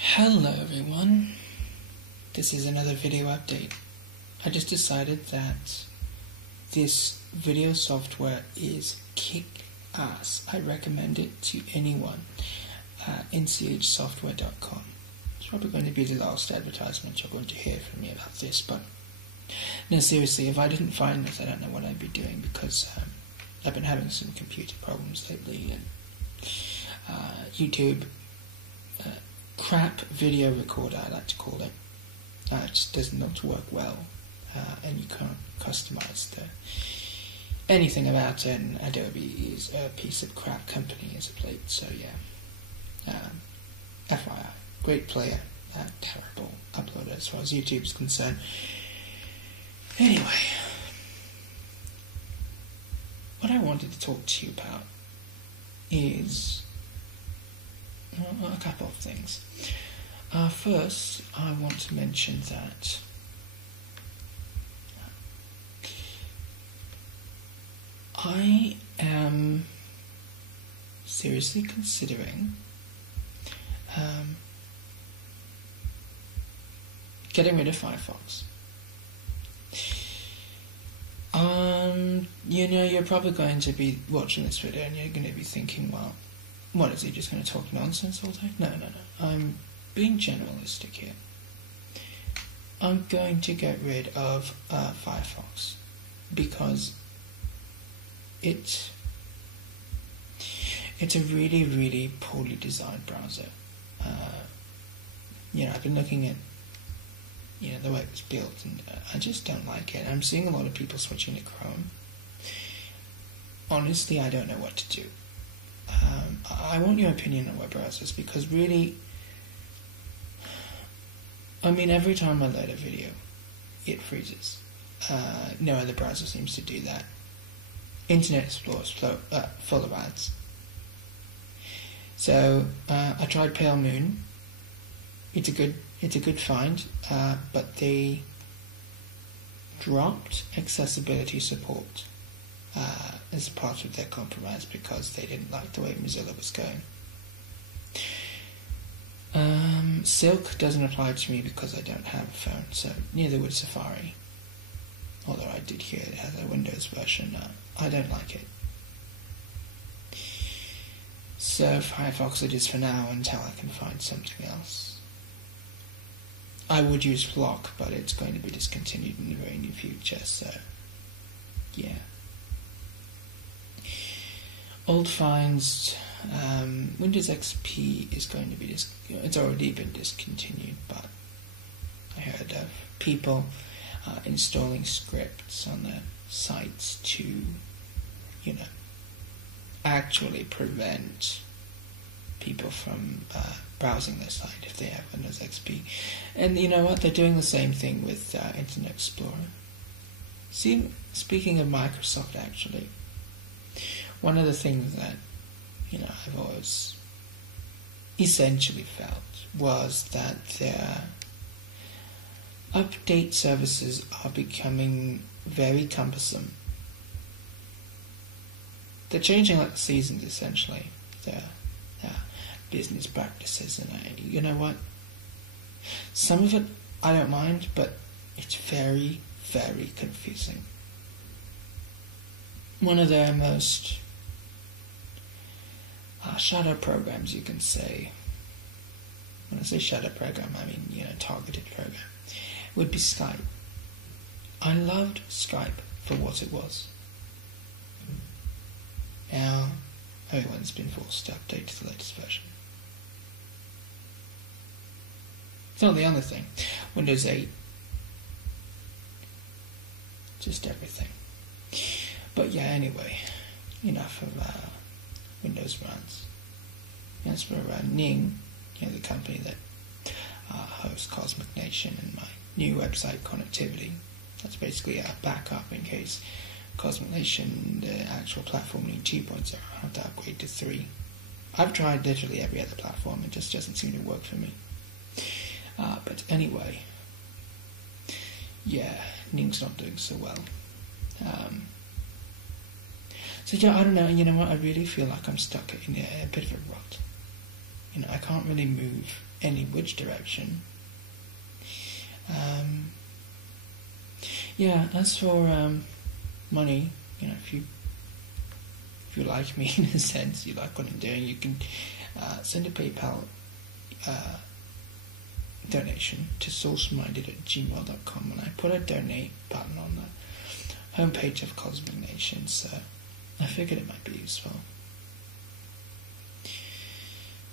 Hello everyone, this is another video update. I just decided that this video software is kick-ass. I recommend it to anyone. nchsoftware.com. It's probably going to be the last advertisement you're going to hear from me about this, but no, seriously, if I didn't find this, I don't know what I'd be doing, because I've been having some computer problems lately, and YouTube crap video recorder, I like to call it, it just does not work well, and you can't customize anything about it, and Adobe is a piece of crap company as of late, so yeah, FYI, great player, terrible uploader as far as YouTube's concerned. Anyway, what I wanted to talk to you about is a couple of things. First, I want to mention that I am seriously considering getting rid of Firefox. You know, you're probably going to be watching this video and you're going to be thinking, well, what, is he just going to talk nonsense all day? No. I'm being generalistic here. I'm going to get rid of Firefox because it's a really, really poorly designed browser. You know, I've been looking at the way it was built, and I just don't like it. I'm seeing a lot of people switching to Chrome. Honestly, I don't know what to do. I want your opinion on web browsers, because really, I mean, every time I load a video, it freezes. No other browser seems to do that. Internet Explorer is full of ads. So I tried Pale Moon. It's a good find, but they dropped accessibility support as part of their compromise because they didn't like the way Mozilla was going. Silk doesn't apply to me because I don't have a phone, so neither would Safari. Although I did hear it has a Windows version. I don't like it. So Firefox it is for now until I can find something else. I would use Flock, but it's going to be discontinued in the very near future, so yeah. Old finds, Windows XP is going to be it's already been discontinued, but I heard of people installing scripts on their sites to, actually prevent people from browsing their site if they have Windows XP. And you know what? They're doing the same thing with Internet Explorer. See, speaking of Microsoft, actually, one of the things that I've always essentially felt was that their update services are becoming very cumbersome. They're changing like the seasons, essentially. Their business practices, and you know what? Some of it I don't mind, but it's very, very confusing. One of their most shadow programs, you can say. When I say shadow program, I mean targeted program. Would be Skype. I loved Skype for what it was. Now everyone's been forced to update to the latest version. It's not the other thing. Windows 8. Just everything. But yeah, anyway, enough of Windows runs. As for Ning, the company that hosts Cosmic Nation and my new website Connectivity, that's basically a backup in case Cosmic Nation, the actual platform, need 2.0. I have to upgrade to 3. I've tried literally every other platform, it just doesn't seem to work for me. But anyway, yeah, Ning's not doing so well. So yeah, I don't know. You know what? I really feel like I'm stuck in a bit of a rut. You know, I can't really move any which direction. Yeah. As for money, you know, if you like me in a sense, you like what I'm doing, you can send a PayPal donation to sourceminded@gmail.com, and I put a donate button on the homepage of Cosmic Nation, so I figured it might be useful.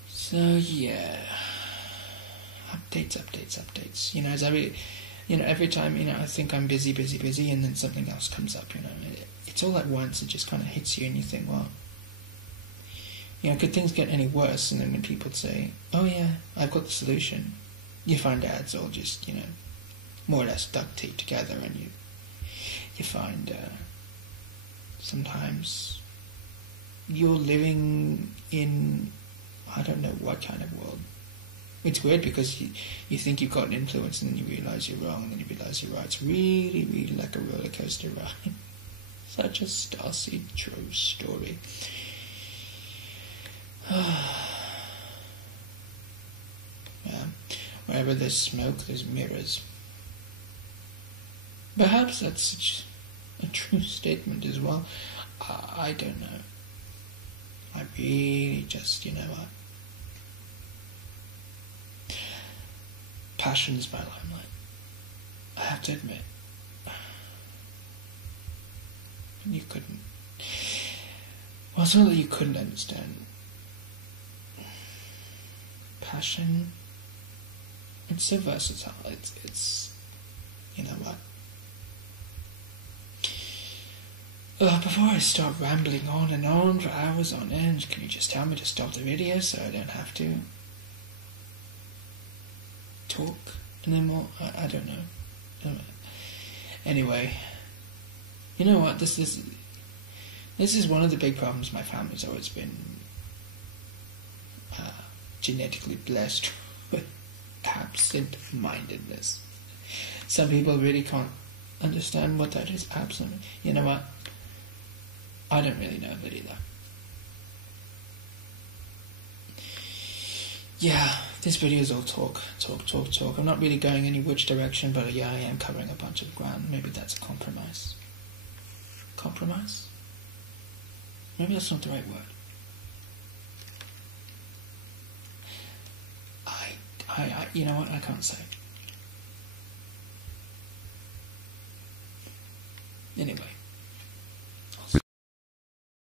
So yeah, updates. You know, every time, you know, I think I'm busy, and then something else comes up. You know, it's all at once. It just kind of hits you, and you think, well, you know, could things get any worse? And then when people say, "Oh yeah, I've got the solution," you find out it's all just, you know, more or less duct taped together, and you find sometimes you're living in, I don't know what kind of world. It's weird because you think you've got an influence, and then you realise you're wrong, and then you realise you're right. It's really, really like a roller coaster ride. Such a Starseed true story. Yeah. Wherever there's smoke, there's mirrors. Perhaps that's such a true statement as well. I don't know. I really just, you know what? Passion's my limelight. I have to admit. You couldn't. Well, it's not that you couldn't understand. Passion. It's so versatile. It's you know what? Before I start rambling on and on for hours on end, can you just tell me to stop the video so I don't have to talk anymore? I don't know. Anyway, you know what? This is one of the big problems my family's always been genetically blessed with absent-mindedness. Some people really can't understand what that is, absent. You know what? I don't really know that either. Yeah, this video is all talk. I'm not really going any which direction, but yeah, I am covering a bunch of ground. Maybe that's a compromise. Compromise? Maybe that's not the right word. You know what? I can't say. Anyway.